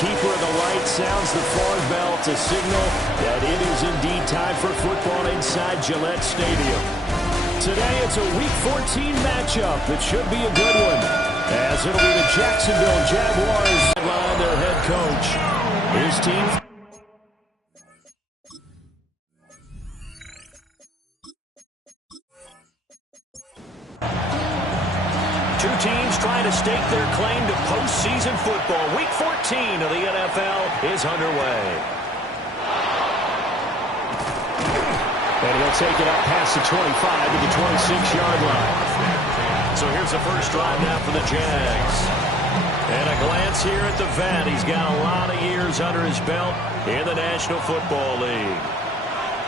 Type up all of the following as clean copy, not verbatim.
Keeper of the light sounds the flag bell to signal that it is indeed time for football inside Gillette Stadium. Today it's a Week 14 matchup. It should be a good one, as it'll be the Jacksonville Jaguars line their head coach. His team. Two teams trying to stake their claim to postseason football. Week 14 of the NFL is underway. And he'll take it up past the 25 to the 26-yard line. So here's the first drive now for the Jags. And a glance here at the vet. He's got a lot of years under his belt in the National Football League.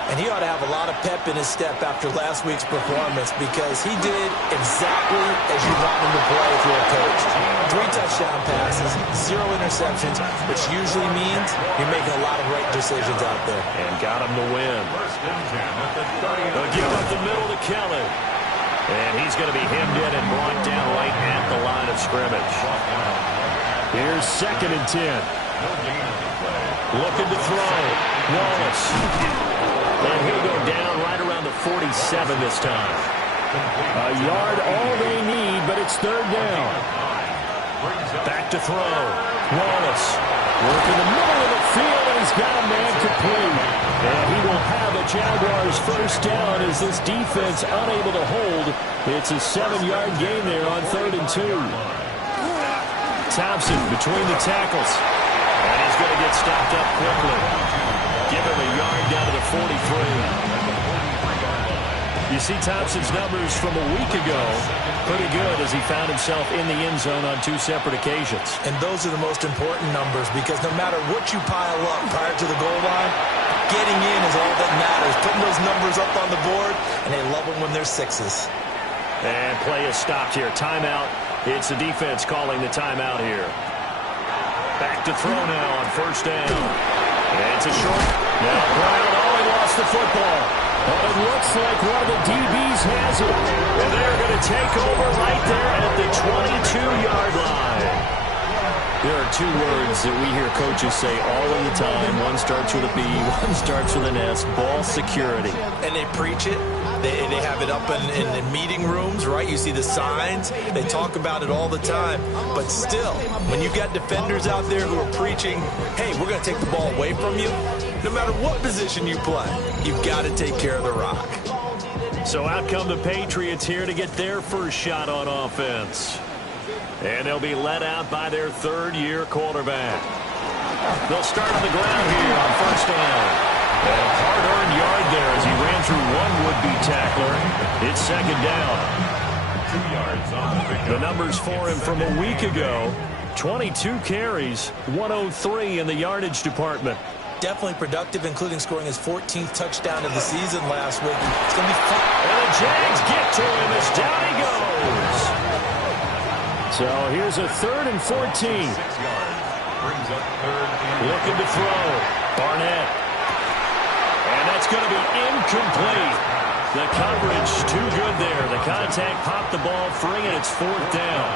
And he ought to have a lot of pep in his step after last week's performance, because he did exactly as you want him to play if you're a coach. 3 touchdown passes, 0 interceptions, which usually means you're making a lot of right decisions out there. And got him the win. They'll give up the middle to Kelly. And he's going to be hemmed in and brought down right at the line of scrimmage. Here's 2nd and 10. Looking to throw. Wallace. And he'll go down right around the 47 this time. A yard all they need, but it's 3rd down. Back to throw. Wallace. Working the middle of the field, and he's got a man complete. And he will have a Jaguars first down as this defense unable to hold. It's a 7-yard gain there on 3rd and 2. Thompson between the tackles. And he's going to get stopped up quickly. Give him a yard down to the 43. You see Thompson's numbers from a week ago. Pretty good, as he found himself in the end zone on 2 separate occasions. And those are the most important numbers, because no matter what you pile up prior to the goal line, getting in is all that matters. Putting those numbers up on the board, and they love them when they're 6s. And play is stopped here. Timeout. It's the defense calling the timeout here. Back to throw now on 1st down. And it's a short. Now Brown, he lost the football. But it looks like one of the DBs has it. And they're going to take over right there at the 22-yard line. There are 2 words that we hear coaches say all of the time. One starts with a B, one starts with an S. Ball security. And they preach it. They have it up in meeting rooms, right? You see the signs. They talk about it all the time. But still, when you've got defenders out there who are preaching, hey, we're going to take the ball away from you, no matter what position you play, you've got to take care of the rock. So out come the Patriots here to get their first shot on offense. And they'll be led out by their 3rd-year quarterback. They'll start on the ground here on 1st down. And a hard-earned yard there as he ran through one would-be tackler. It's 2nd down. 2 yards on the pickup. The numbers for him from a week ago: 22 carries, 103 in the yardage department. Definitely productive, including scoring his 14th touchdown of the season last week. It's going to be fun. And the Jags get to him as down he goes. So here's a 3rd and 14. 6 yards. Brings up 3rd and looking to throw. Barnett. And that's going to be incomplete. The coverage too good there. The contact popped the ball free, and it's 4th down.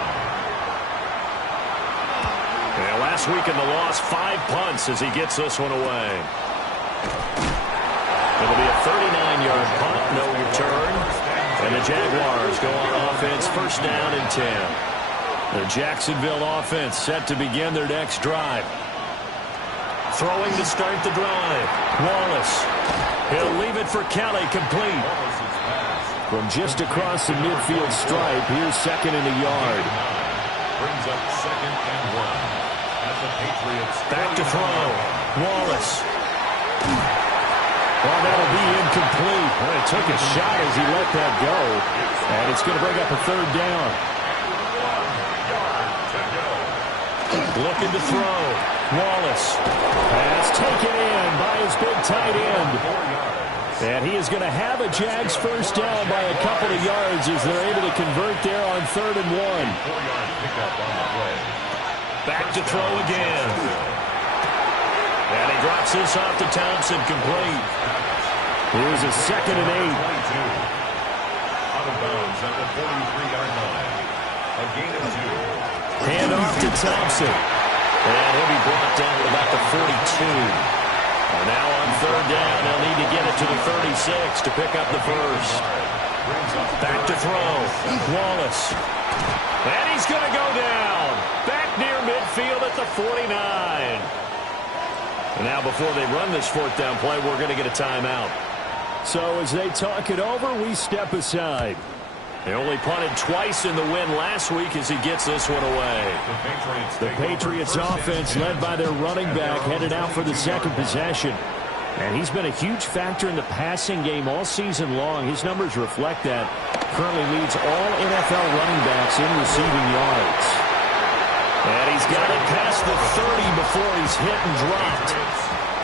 And last week in the loss, 5 punts as he gets this one away. It'll be a 39-yard punt, no return. And the Jaguars go on offense, 1st down and 10. The Jacksonville offense set to begin their next drive. Throwing to start the drive. Wallace. He'll leave it for Kelly, complete. From just across the midfield stripe, here's 2nd and a yard. Brings up 2nd and 1. At the Patriots. Back to throw. Wallace. Well, that'll be incomplete. Well, he took a shot as he let that go. And it's going to bring up a 3rd down. Looking to throw. Wallace. Pass taken in by his big tight end. And he is going to have a Jags first down by a couple of yards as they're able to convert there on 3rd and 1. Back to throw again. And he drops this off to Thompson, complete. Here's a 2nd and 8. Out of bounds at the 43-yard line. A gain of 2. Hand off to Thompson. And he'll be brought down at about the 42. And now on 3rd down, they'll need to get it to the 36 to pick up the first. Back to throw. Wallace. And he's going to go down. Back near midfield at the 49. And now before they run this 4th down play, we're going to get a timeout. So as they talk it over, we step aside. They only punted twice in the win last week as he gets this one away. The Patriots offense, led by their running back, headed out for the 2nd possession. And he's been a huge factor in the passing game all season long. His numbers reflect that. Currently leads all NFL running backs in receiving yards. And he's got it past the 30 before he's hit and dropped.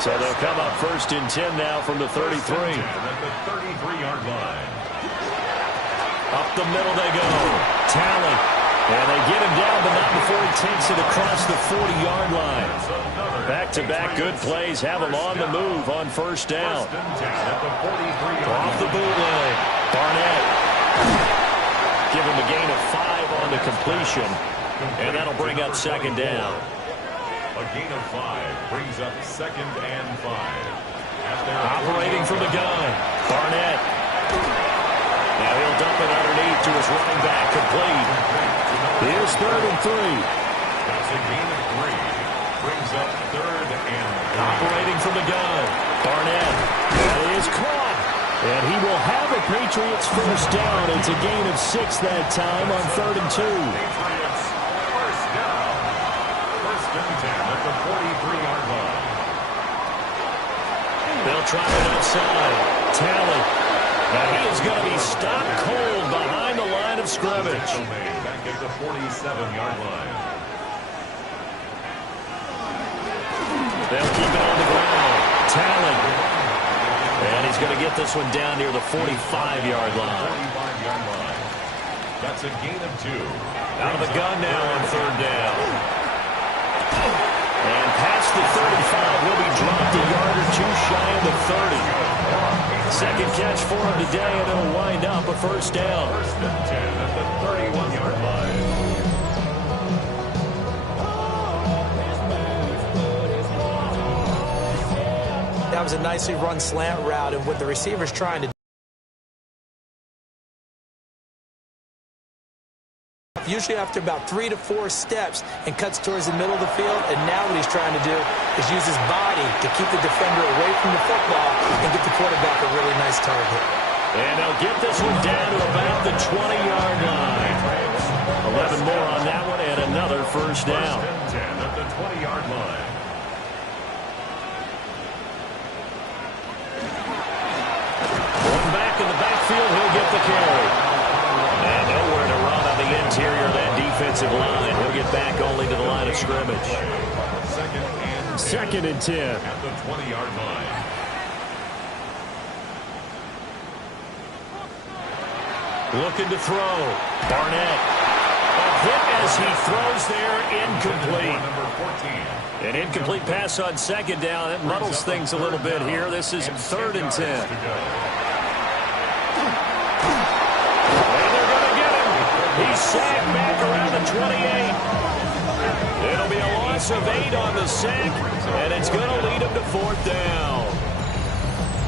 So they'll come up 1st and 10 now from the 33. At the 33-yard line. Up the middle they go. Talley. And they get him down, but not before he takes it across the 40-yard line. Back-to-back good plays have him on the move on 1st down. Off the bootleg. Barnett. Give him a gain of 5 on the completion. And that'll bring up 2nd down. A gain of 5 brings up 2nd and 5. Operating from the gun. Barnett. Now he'll dump it underneath to his running back, complete. Here's 3rd and 3. That's a gain of 3. Brings up 3rd and 3. Operating from the gun. Barnett. That is caught. And he will have a Patriots 1st down. It's a gain of 6 that time on 3rd and 2. Patriots 1st down. 1st and 10 at the 43-yard line. They'll try it outside. Talley. Now he is going to be stopped cold behind the line of scrimmage. Back at the 47-yard line. They'll keep it on the ground. Talley. And he's going to get this one down near the 45-yard line. 45-yard line. That's a gain of 2. Out of the gun now on 3rd down. And past the 35, will be dropped a yard or 2 shy of the 30. 2nd catch for him today, and it'll wind up a 1st down. 1st and 10 at the 31-yard line. That was a nicely run slant route, and what the receiver's trying to do. Usually after about 3 to 4 steps and cuts towards the middle of the field, and now what he's trying to do is use his body to keep the defender away from the football and get the quarterback a really nice target. And they'll get this one down to about the 20-yard line. 11 more on that one and another 1st down. 1st and 10 at the 20-yard line. One back in the backfield, he'll get the carry. And nowhere to run on the interior of that defensive line. He'll get back only to the line of scrimmage. 2nd and 10. At the 20-yard line. Looking to throw. Barnett. A hit as he throws there, incomplete. Number 14. An incomplete pass on 2nd down. That muddles things a little bit here. This is 3rd and 10. He's sacked back around the 28. It'll be a loss of 8 on the sack, and it's going to lead him to 4th down.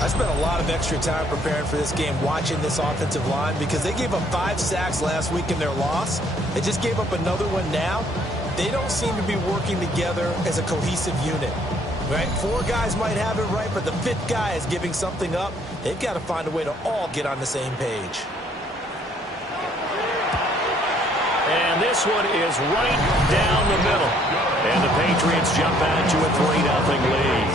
I spent a lot of extra time preparing for this game, watching this offensive line, because they gave up 5 sacks last week in their loss. They just gave up another one now. They don't seem to be working together as a cohesive unit. Right? 4 guys might have it right, but the 5th guy is giving something up. They've got to find a way to all get on the same page. And this one is right down the middle. And the Patriots jump out to a 3-0 lead.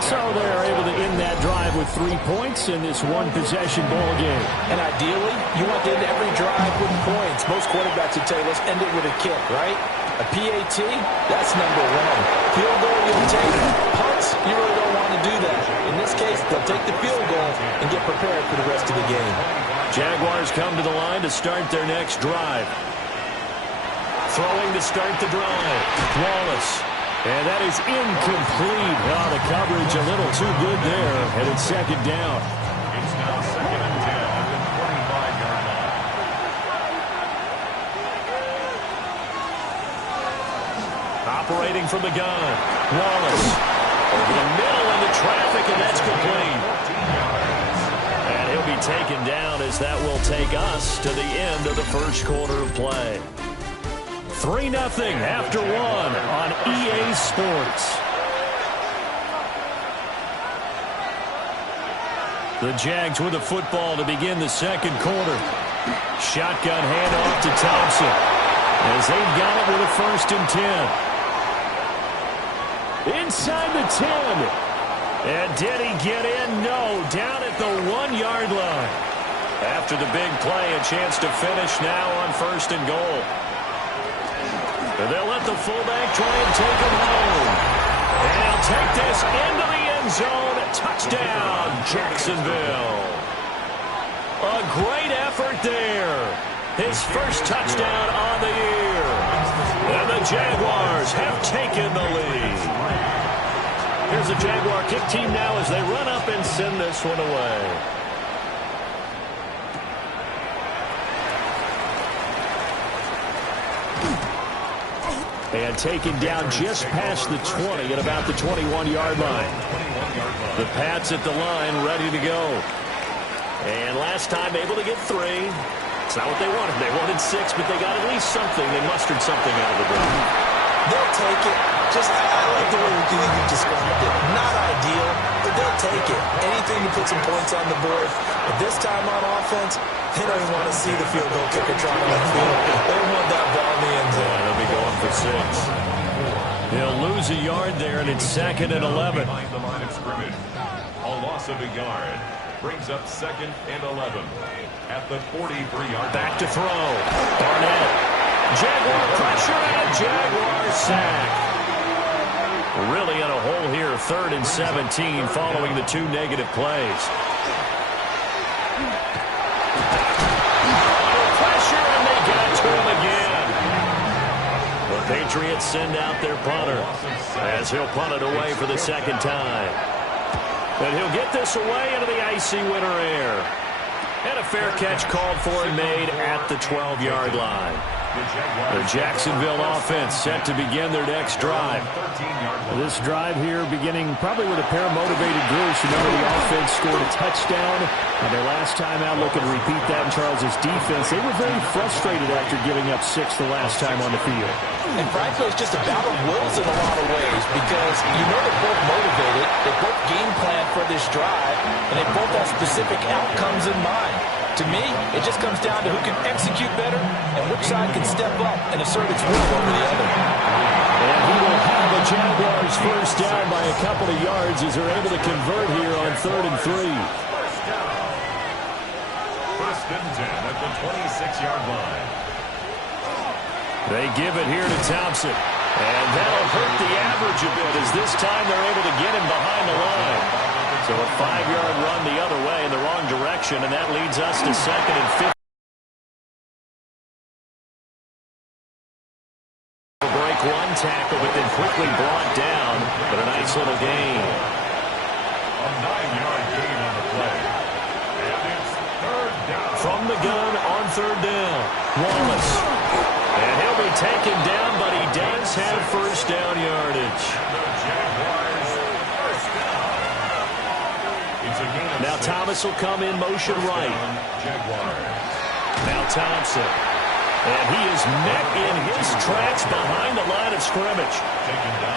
So they're able to end that drive with 3 points in this one-possession ball game. And ideally, you want to end every drive with points. Most quarterbacks would tell you, let's end it with a kick, right? A PAT, that's number 1. Field goal, you'll take it. Punts, you really don't want to do that. In this case, they'll take the field goal and get prepared for the rest of the game. Jaguars come to the line to start their next drive. Throwing to start the drive. Wallace. And that is incomplete. Oh, the coverage a little too good there. And it's second down. It's now second and 10 at the 25-yard line. Operating from the gun. Wallace. Over the middle into traffic, and that's complete. And he'll be taken down as that will take us to the end of the first quarter of play. 3-0 after one on EA Sports. The Jags with the football to begin the second quarter. Shotgun handoff to Thompson as they've got it with a 1st and 10. Inside the 10. And did he get in? No. Down at the 1-yard line. After the big play, a chance to finish now on 1st and goal. And they'll let the fullback try and take him home. And he'll take this into the end zone. Touchdown, Jacksonville. A great effort there. His first touchdown on the year. And the Jaguars have taken the lead. Here's the Jaguar kick team now as they run up and send this one away. And taken down just past the 20 at about the 21-yard line. The Pats at the line, ready to go. And last time able to get 3. It's not what they wanted. They wanted 6, but they got at least something. They mustered something out of the drive. They'll take it. I like the way you described it. Not ideal, but they'll take it. Anything to put some points on the board. But this time on offense, they don't even want to see the field goal kicker trying to field. They want that ball in the end zone. Yeah, they'll be going for 6. They'll lose a yard there, and it's 2nd and 11. Behind the line of scrimmage. A loss of a yard brings up 2nd and 11 at the 43-yard line. Back to throw. Barnett. Jaguar pressure and Jaguar sack. Really in a hole here, 3rd and 17 following the 2 negative plays. Under pressure, and they got to him again. The Patriots send out their punter as he'll punt it away for the 2nd time. And he'll get this away into the icy winter air. And a fair catch called for and made at the 12-yard line. The Jacksonville offense set to begin their next drive. This drive here beginning probably with a pair of motivated groups. Remember, the offense scored a touchdown. And their last time out, looking to repeat that in Charles' defense. They were very frustrated after giving up 6 the last time on the field. And frankly, it's just a battle of wills in a lot of ways because you know they're both motivated. They both game plan for this drive, and they both have specific outcomes in mind. To me, it just comes down to who can execute better and which side can step up and assert its will over the other. And he will have the Jaguars first down by a couple of yards as they're able to convert here on 3rd and 3. First and 10 at the 26-yard line. They give it here to Thompson. And that'll hurt the average a bit as this time they're able to get him behind the line. So a 5-yard run the other way in the wrong direction, and that leads us to 2nd and 15. Break one tackle, but then quickly brought down. But a nice little gain. A 9-yard gain on the play. And it's 3rd down. From the gun on 3rd down. Wallace. And he'll be taken down, but he does have first down yardage. The Jaguars first down. It's a gain of Now 6. Thomas will come in motion right. Jaguars. Now Thompson. And he is met in his tracks behind the line of scrimmage.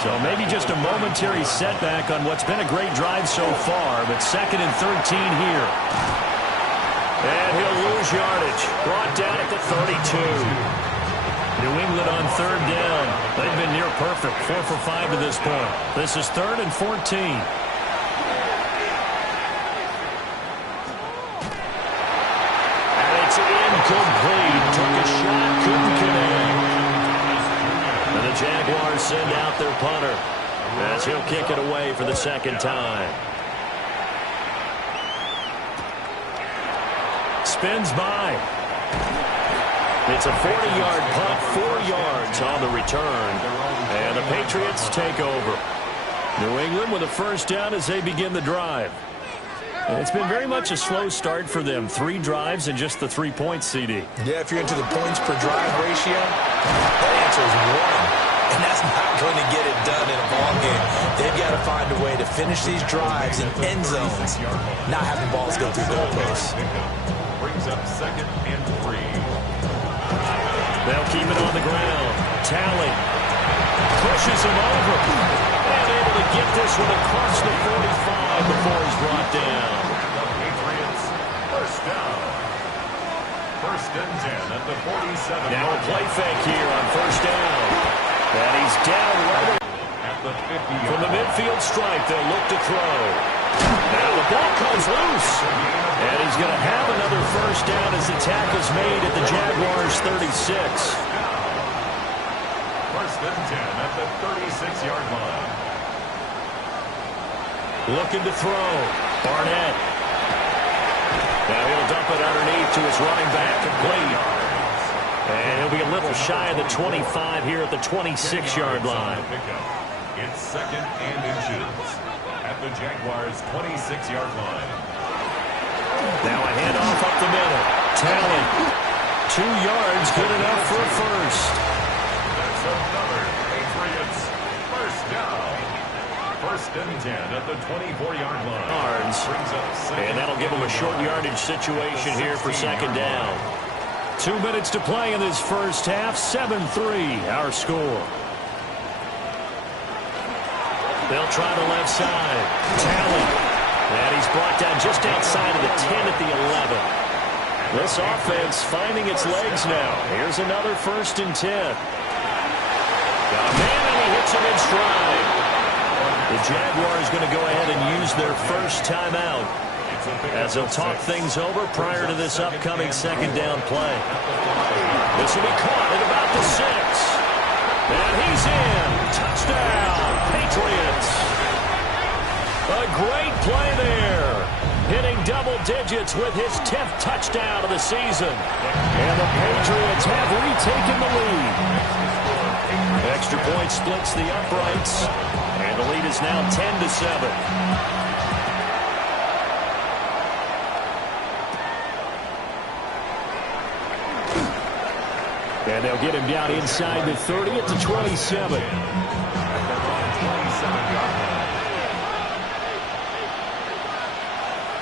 So maybe just a momentary setback on what's been a great drive so far, but 2nd and 13 here. And he'll lose yardage. Brought down at the 32. New England on 3rd down. They've been near perfect, 4 for 5 to this point. This is 3rd and 14. Incomplete. Took a shot, couldn't connect. And the Jaguars send out their punter as he'll kick it away for the 2nd time. Spins by. It's a 40-yard punt, 4 yards on the return, and the Patriots take over. New England with a first down as they begin the drive. It's been very much a slow start for them. 3 drives and just the 3 points, CD. Yeah, if you're into the points per drive ratio, that answer is 1. And that's not going to get it done in a ball game. They've got to find a way to finish these drives in end zones, not having balls go through goalposts. Brings up 2nd and 3. They'll keep it on the ground. Talley pushes him over. And able to get this one across the 45 before he's brought down. The Patriots, first down. 1st and 10 at the 47. Now a play fake here on first down. And he's down right at the 50. From the midfield stripe, they'll look to throw. Now the ball comes loose. And he's going to have another first down as the tackle's made at the Jaguars' 36. 1st and 10 at the 36-yard line. Looking to throw. Barnett. Now he'll dump it underneath to his running back, complete. And he'll be a little shy of the 25 here at the 26-yard line. It's 2nd and inches at the Jaguars' 26-yard line. Now a handoff up the middle. Talent. 2 yards, good enough for a first. That's another Patriots first down. 1st and 10 at the 24-yard line. And that'll give them a short yardage situation here for 2nd down. 2 minutes to play in this first half. 7-3 our score. They'll try the left side. Talent. And he's brought down just outside of the 10 at the 11. This offense finding its legs now. Here's another 1st and 10. Got a man and he hits him in stride. The Jaguars going to go ahead and use their first timeout as they'll talk things over prior to this upcoming 2nd down play. This will be caught at about the 6. And he's in. Touchdown, Patriots. A great play there. Hitting double digits with his 10th touchdown of the season. And the Patriots have retaken the lead. Extra point splits the uprights. And the lead is now 10-7. And they'll get him down inside the 30 at the 27.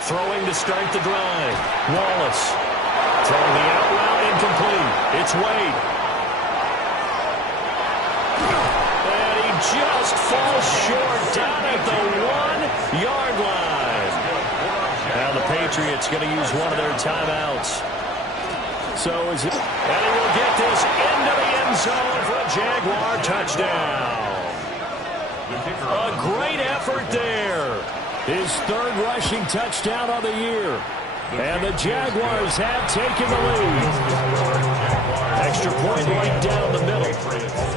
Throwing to start the drive. Wallace. Throwing the out route incomplete. It's Wade. And he just falls short down at the 1-yard line. Now the Patriots going to use one of their timeouts. So is it? And he will get this into the end zone for a Jaguar touchdown. A great effort there. His 3rd rushing touchdown of the year. And the Jaguars have taken the lead. Extra point right down the middle.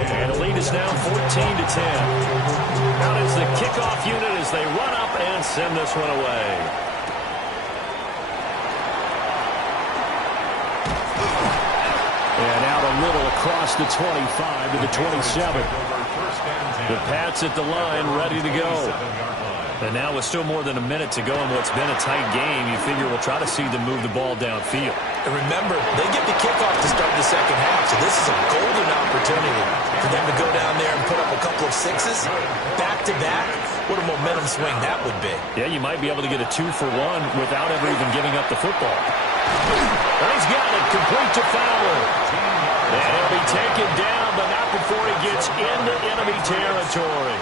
And the lead is now 14-10. Out is the kickoff unit as they run up and send this one away. And out a little across the 25 to the 27. The Pats at the line ready to go. And now with still more than a minute to go in what's been a tight game, you figure we'll try to see them move the ball downfield. And remember, they get the kickoff to start the 2nd half, so this is a golden opportunity for them to go down there and put up a couple of 6s back-to-back. What a momentum swing that would be. Yeah, you might be able to get a 2-for-1 without ever even giving up the football. And he's got it complete to Fowler. And he'll be taken down, but not before he gets into enemy territory.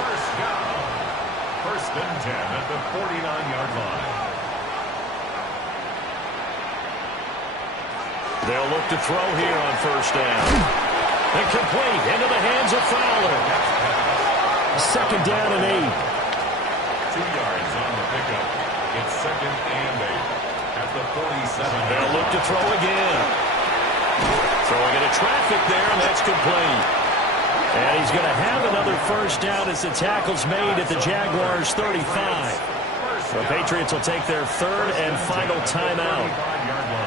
1st and 10 at the 49-yard line. They'll look to throw here on first down. And complete into the hands of Fowler. 2nd down and 8. 2 yards on the pickup. It's 2nd and 8 at the 47. They'll look to throw again. Throwing into traffic there, and that's complete. And he's going to have another first down as the tackle's made at the Jaguars' 35. The Patriots will take their third and final timeout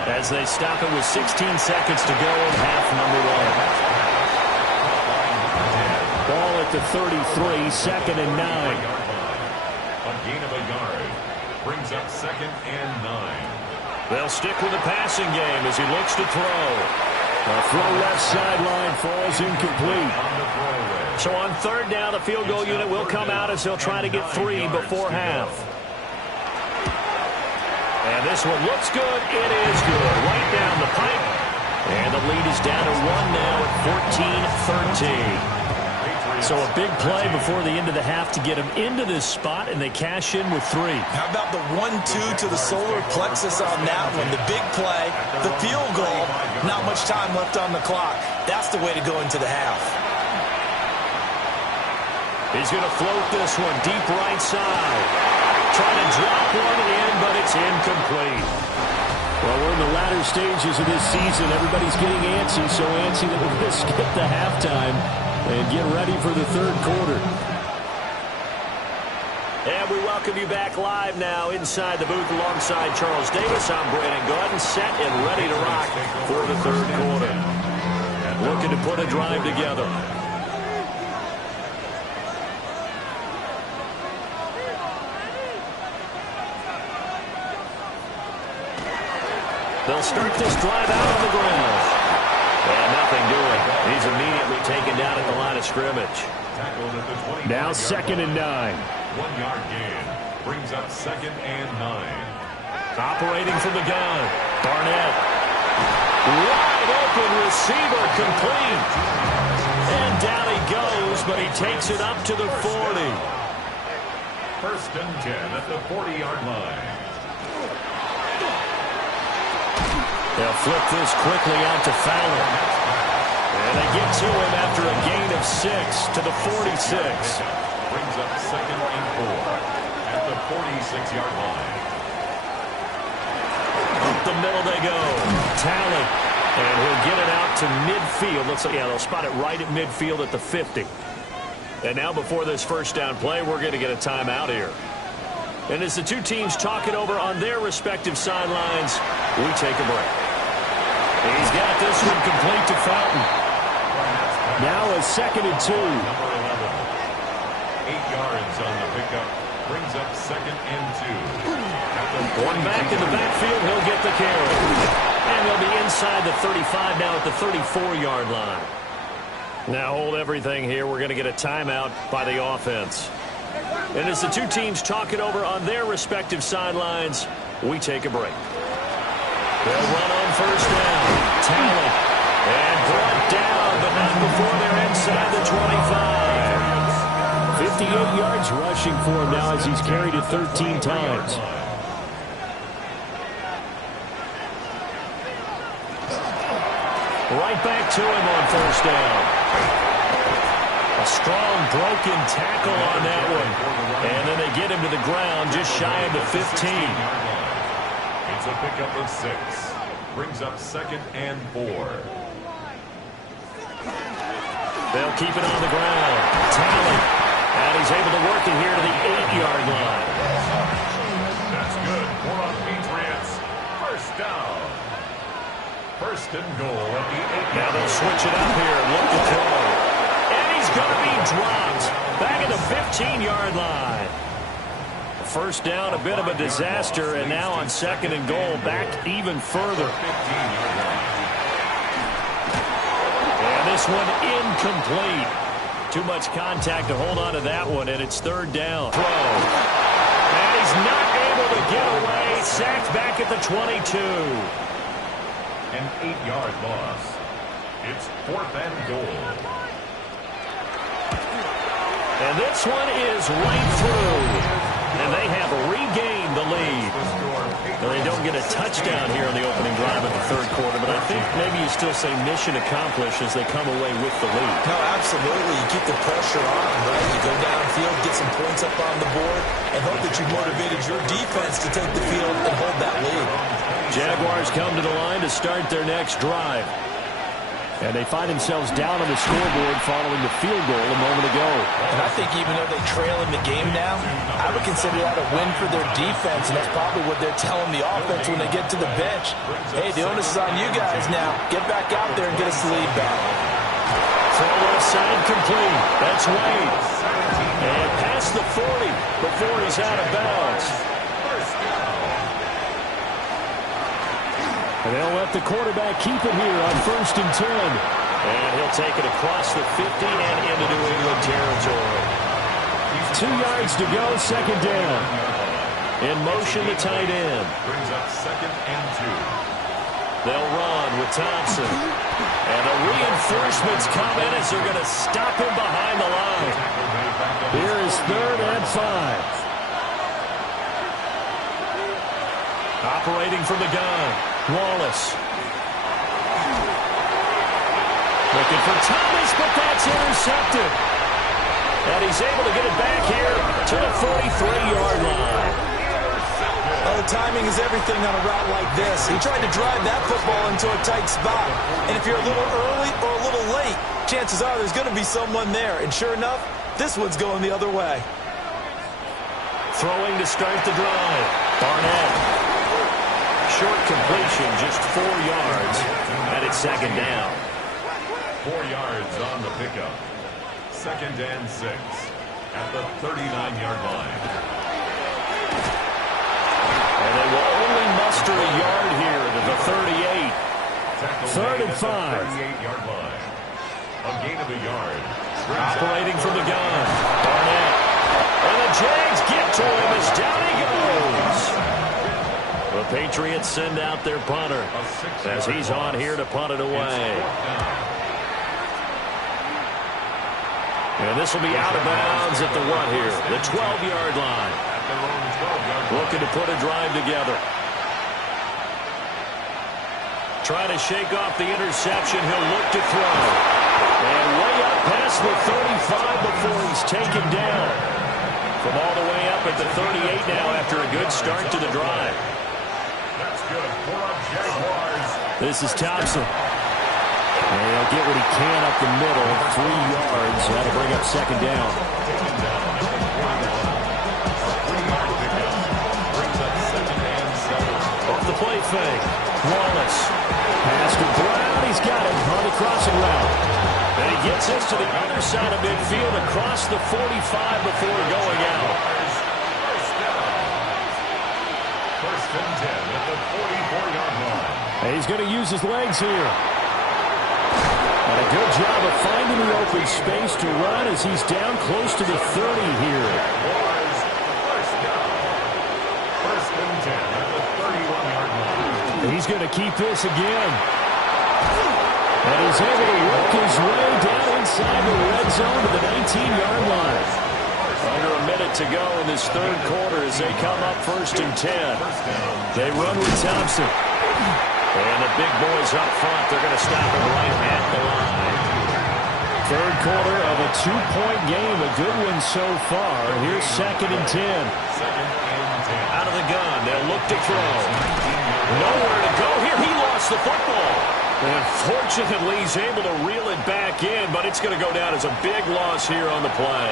as they stop it with 16 seconds to go in half number one. Ball at the 33, second and 9. A gain of a yard brings up second and 9. They'll stick with the passing game as he looks to throw. The throw left sideline falls incomplete. So on third down, the field goal unit will come out as they'll try to get 3 before half. And this one looks good. It is good. Right down the pipe. And the lead is down to 1 now at 14-13. So a big play before the end of the half to get them into this spot, and they cash in with 3. How about the 1-2 to the solar plexus on that one? The big play, the field goal, not much time left on the clock. That's the way to go into the half. He's going to float this one deep right side. Trying to drop one in, but it's incomplete. Well, we're in the latter stages of this season. Everybody's getting antsy, so antsy that we're going to skip the halftime and get ready for the third quarter. And we welcome you back live now inside the booth alongside Charles Davis. I'm Brandon Gordon, set and ready to rock for the third quarter. Looking to put a drive together. They'll start this drive out on the ground. And nothing doing. He's immediately taken down at the line of scrimmage. Now second and 9. 1 yard gain brings up second and 9. Operating from the gun. Barnett. Wide open receiver complete. And down he goes, but he takes it up to the 40. First and 10 at the 40-yard line. They'll flip this quickly out to Fowler. And they get to him after a gain of 6 to the 46. Brings up second and 4 at the 46-yard line. Up the middle they go. Talley. And he'll get it out to midfield. Looks like, yeah, they'll spot it right at midfield at the 50. And now before this first down play, we're going to get a timeout here. And as the two teams talk it over on their respective sidelines, we take a break. He's got this one complete to Fountain. Now a second and 2. Number 11. 8 yards on the pickup. Brings up second and 2. One back in the backfield, he'll get the carry. And they'll be inside the 35 now at the 34-yard line. Now hold everything here. We're going to get a timeout by the offense. And as the two teams talk it over on their respective sidelines, we take a break. They'll run on first down. Talent. And brought down, but not before they're inside the 25. 58 yards rushing for him now as he's carried it 13 times. Right back to him on first down. A strong broken tackle on that one. And then they get him to the ground just shy of the 15. It's a pickup of 6. Brings up second and 4. They'll keep it on the ground. Talley. And he's able to work it here to the 8-yard line. That's good for the Patriots. First down. First and goal at the 8-yard line. Now they'll switch it up here and look to throw. And he's going to be dropped back at the 15-yard line. First down, a bit of a disaster, and now on second and goal, back even further. And this one incomplete. Too much contact to hold on to that one, and it's third down. Throw. And he's not able to get away. Sacked back at the 22. An 8-yard loss. It's fourth and goal. And this one is right through. And they have regained the lead. Now, they don't get a touchdown here on the opening drive of the third quarter, but I think maybe you still say mission accomplished as they come away with the lead. No, absolutely. You keep the pressure on, right? You go downfield, get some points up on the board, and hope that you motivated your defense to take the field and hold that lead. Jaguars come to the line to start their next drive. And they find themselves down on the scoreboard following the field goal a moment ago. And I think even though they trail in the game now, I would consider that a win for their defense, and that's probably what they're telling the offense when they get to the bench. Hey, the onus is on you guys now. Get back out there and get us the lead back. Throw left side complete. That's Wade. And past the 40 before he's out of bounds. And they'll let the quarterback keep it here on 1st and 10. And he'll take it across the 50 and into New England territory. 2 yards to go, 2nd down. In motion, the tight end. Brings up 2nd and 2. They'll run with Thompson. And the reinforcements come in as they're going to stop him behind the line. Here is 3rd and 5. Operating from the gun, Wallace. Looking for Thomas, but that's intercepted. And he's able to get it back here to the 43-yard line. Well, the timing is everything on a route like this. He tried to drive that football into a tight spot. And if you're a little early or a little late, chances are there's going to be someone there. And sure enough, this one's going the other way. Throwing to start the drive. Barnett. Short completion, just 4 yards. And it's 2nd down. 4 yards on the pickup. 2nd and 6 at the 39-yard line. And they will only muster a yard here to the 38. 3rd and 5. 38-yard line. A gain of a yard. Operating from the gun. Barnett. And the Jags get to him as down he goes. The Patriots send out their punter as he's on here to punt it away. And this will be out of bounds at the what here? The 12-yard line. Looking to put a drive together. Trying to shake off the interception. He'll look to throw. And way up past the 35 before he's taken down. From all the way up at the 38 now after a good start to the drive. That's good for our Jaguars. This is Thompson. And he'll get what he can up the middle. 3 yards. That'll bring up 2nd down. Off the play fake. Wallace. Pass to Brown. He's got it on the crossing route. And he gets us to the other side of midfield across the 45 before going out. First and 10 at the 44-yard line. And he's going to use his legs here. And a good job of finding the open space to run as he's down close to the 30 here. First down. First and 10 at the 31-yard line. And he's going to keep this again. And he's able to work his way down inside the red zone to the 19-yard line. Under a minute to go in this 3rd quarter as they come up 1st and 10. They run with Thompson. And the big boys up front, they're going to stop him right at the line. 3rd quarter of a 2-point game, a good one so far. Here's 2nd and 10. Out of the gun, they'll look to throw. Nowhere to go here. He lost the football. And fortunately, he's able to reel it back in, but it's going to go down as a big loss here on the play.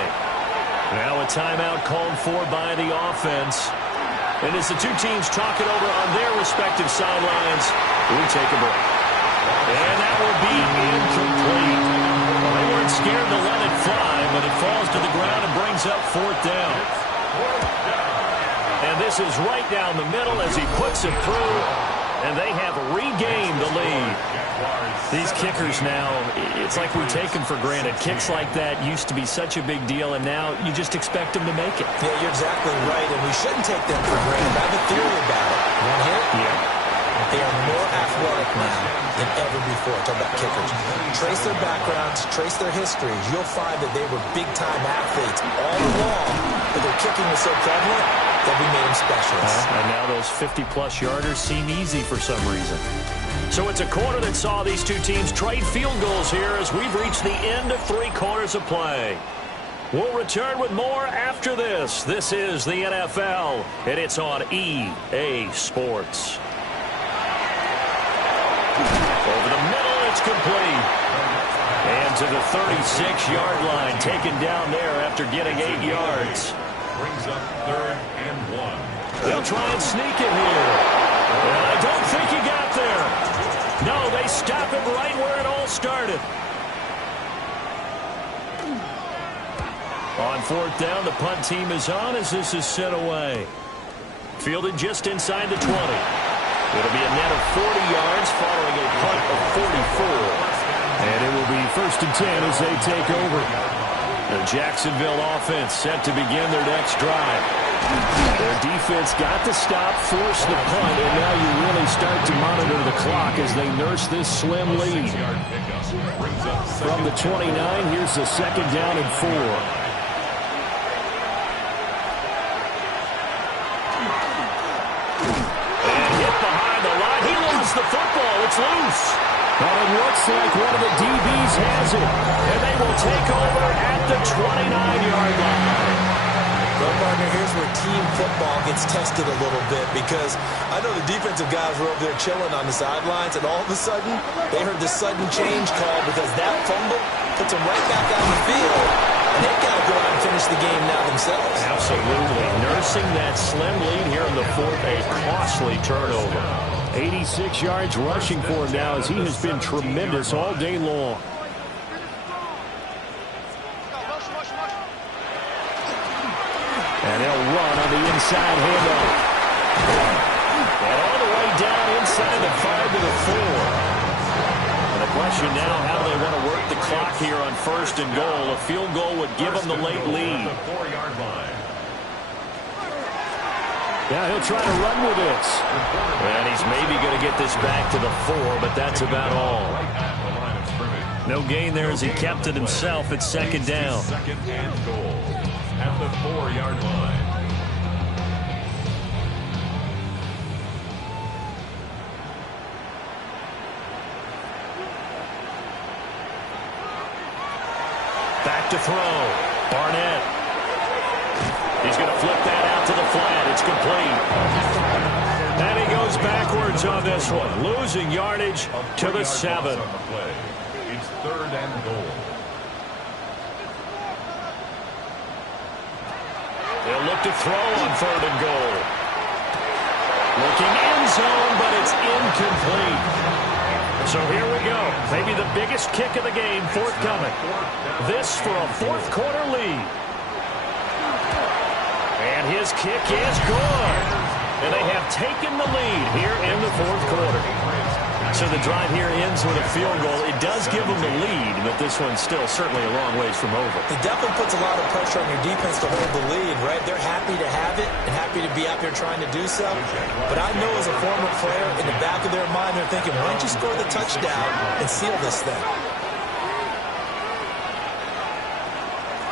Now a timeout called for by the offense. And as the two teams talk it over on their respective sidelines, we take a break. And that will be incomplete. They weren't scared to let it fly, but it falls to the ground and brings up 4th down. And this is right down the middle as he puts it through, and they have regained the lead. These kickers now, it's like we take them for granted. Kicks like that used to be such a big deal, and now you just expect them to make it. Yeah, you're exactly right, and we shouldn't take them for granted. I have a theory about it. You want to hear it? Yeah. They are more athletic now than ever before. Talk about kickers. Trace their backgrounds, trace their histories. You'll find that they were big-time athletes all along, but their kicking was so prevalent that we made them specialists. And now those 50-plus yarders seem easy for some reason. So it's a quarter that saw these two teams trade field goals here as we've reached the end of 3 quarters of play. We'll return with more after this. This is the NFL, and it's on EA Sports. Over the middle, it's It's complete. And to the 36-yard line, taken down there after getting 8 yards. Brings up 3rd and 1. They'll try and sneak it here. And I don't think he got there. No, they stop him right where it all started. On 4th down, the punt team is on as this is sent away. Fielded just inside the 20. It'll be a net of 40 yards following a punt of 44. And it will be 1st and 10 as they take over. The Jacksonville offense set to begin their next drive. Their defense got the stop, forced the punt, and now you really start to monitor the clock as they nurse this slim lead. From the 29, here's the 2nd down and 4. The football, it's loose. But it looks like one of the DBs has it. And they will take over at the 29-yard line. Well, partner, here's where team football gets tested a little bit because I know the defensive guys were over there chilling on the sidelines, and all of a sudden, they heard the sudden change call because that fumble puts them right back on the field, and they've got to go out and finish the game now themselves. Absolutely. Nursing that slim lead here in the 4th, a costly turnover. 86 yards rushing for him now as he has been tremendous all day long. And they'll run on the inside handoff. And all the way down inside the 5 to the 4. And the question now, how do they want to work the clock here on 1st and goal? A field goal would give them the late lead. The 4-yard line. Now he'll try to run with this. And he's maybe going to get this back to the 4, but that's about all. No gain there as he kept it himself at 2nd down. 2nd and goal at the 4-yard line. Back to throw. Barnett. He's going to flip that out to the flat. It's complete. And he goes backwards on this one. Losing yardage to the 7. It's 3rd and goal. They'll look to throw on 3rd and goal. Looking end zone, but it's incomplete. So here we go. Maybe the biggest kick of the game forthcoming. This for a 4th quarter lead. And his kick is good. And they have taken the lead here in the 4th quarter. So the drive here ends with a field goal. It does give them the lead, but this one's still certainly a long ways from over. It definitely puts a lot of pressure on your defense to hold the lead, right? They're happy to have it and happy to be out there trying to do so. But I know as a former player, in the back of their mind, they're thinking, why don't you score the touchdown and seal this thing?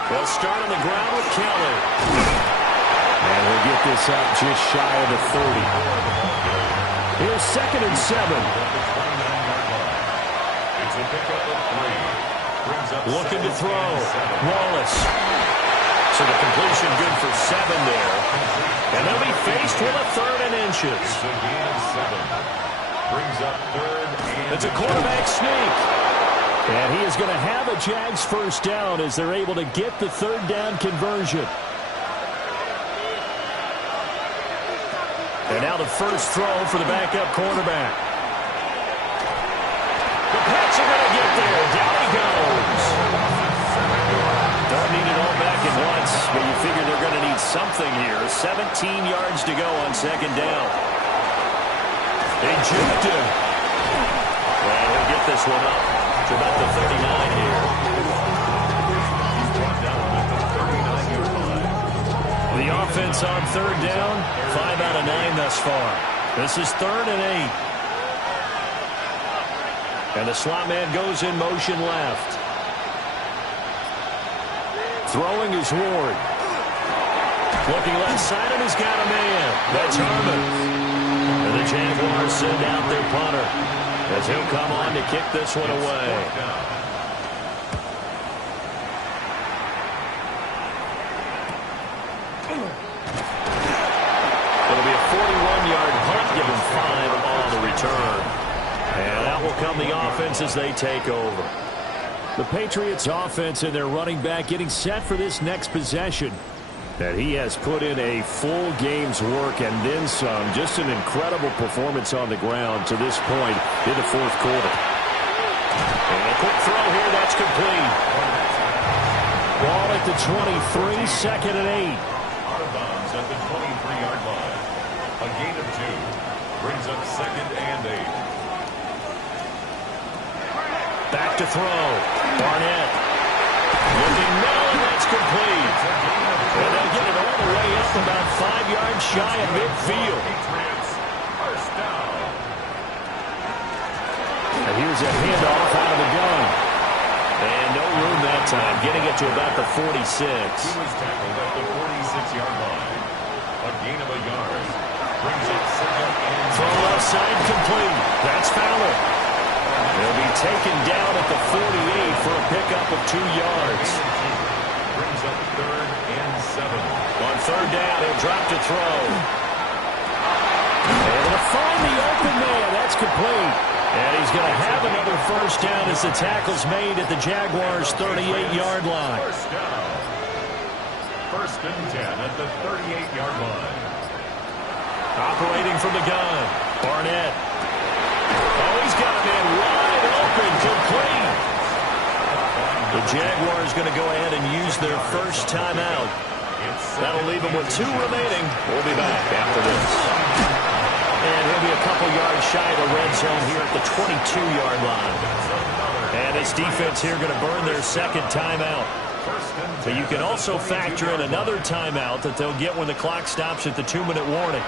They'll start on the ground with Kelly. And we'll get this up just shy of the 30. Here's 2nd and 7. Looking to throw. Wallace. So the completion good for 7 there. And they'll be faced with a 3rd and inches. It's a quarterback sneak. And he is going to have a Jags 1st down as they're able to get the 3rd down conversion. And now the first throw for the backup quarterback. The Pats are going to get there. Down he goes. Don't need it all back at once, but you figure they're going to need something here. 17 yards to go on 2nd down. They juked him. Well, he'll get this one up to about the 39 here. He's brought down at the 39-yard line. The offense on 3rd down, 5 out of 9 thus far. This is 3rd and 8. And the slot man goes in motion left. Throwing is Ward. Looking left side, and he's got a man. That's Herman. And the Jaguars send out their punter as he'll come on to kick this one away. It'll be a 41-yard punt, given 5 on the return. And out will come the offense as they take over. The Patriots offense and their running back getting set for this next possession. And he has put in a full game's work and then some. Just an incredible performance on the ground to this point in the fourth quarter. And a quick throw here, that's complete. Ball at the 23, 2nd and 8. Out of bounds at the 23-yard line. A gain of 2 brings up 2nd and 8. Back to throw. Barnett. Looking now, and that's complete. And they'll get it all the way up about 5 yards shy of midfield. Patriots, first down. And here's a handoff out of the gun. And no room that time, getting it to about the 46. He was tackled at the 46-yard line. A gain of a yard. Brings up 2nd and 8. Throw left side complete. That's Fowler. They'll be taken down at the 48 for a pickup of 2 yards. Brings up 3rd and 7. On 3rd down, he'll drop to throw. Able to find the open man. That's complete. And he's going to have another first down as the tackle's made at the Jaguars' 38-yard line. First down. 1st and 10 at the 38-yard line. Operating from the gun. Barnett. Oh, he's got a man wide open. Complete. The Jaguars going to go ahead and use their first timeout. That'll leave them with 2 remaining. We'll be back after this. And he'll be a couple yards shy of the red zone here at the 22-yard line. And his defense here going to burn their 2nd timeout. But you can also factor in another timeout that they'll get when the clock stops at the 2-minute warning.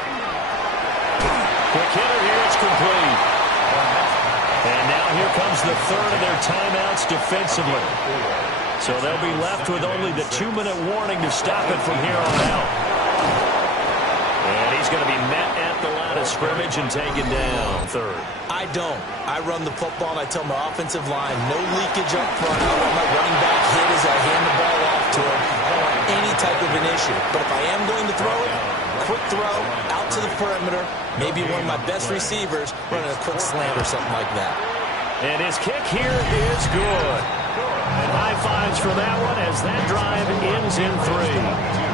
Quick hitter here, it's complete. And now here comes the 3rd of their timeouts defensively. So they'll be left with only the 2-minute warning to stop it from here on out. And he's going to be met at the line of scrimmage and taken down. 3rd. I don't. I run the football, and I tell my offensive line, no leakage up front. I want my running back hit as I hand the ball off to him. I don't want any type of an issue. But if I am going to throw it, quick throw, out to the perimeter, maybe one of my best receivers running a quick slant or something like that. And his kick here is good. And high fives for that one as that drive ends in 3.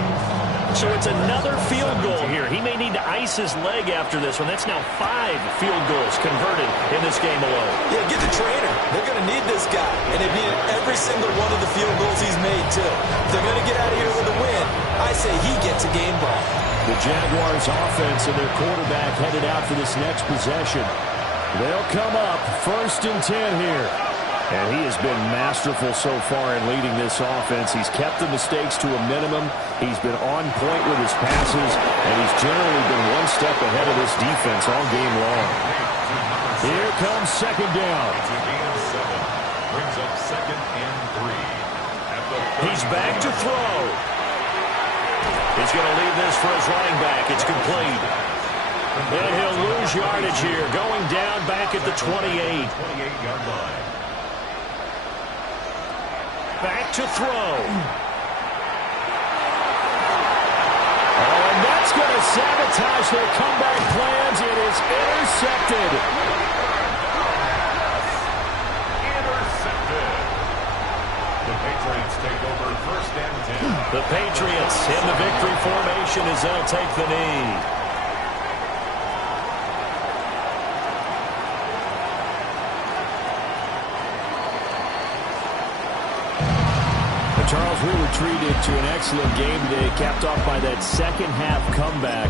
So it's another field goal here. He may need to ice his leg after this one. That's now 5 field goals converted in this game alone. Yeah, get the trainer. They're going to need this guy. And they've needed every single one of the field goals he's made, too. If they're going to get out of here with a win, I say he gets a game ball. The Jaguars offense and their quarterback headed out for this next possession. They'll come up 1st and 10 here. And he has been masterful so far in leading this offense. He's kept the mistakes to a minimum. He's been on point with his passes, and he's generally been one step ahead of this defense all game long. Here comes 2nd down. Brings up 2nd and 3. He's back to throw. He's going to leave this for his running back. It's complete. And he'll lose yardage here, going down back at the 28. 28-yard line. Back to throw. Oh, and that's going to sabotage their comeback plans. It is intercepted. Intercepted. The Patriots take over 1st and 10. The Patriots in the victory formation as they'll take the knee. Charles, we were treated to an excellent game today, capped off by that second half comeback.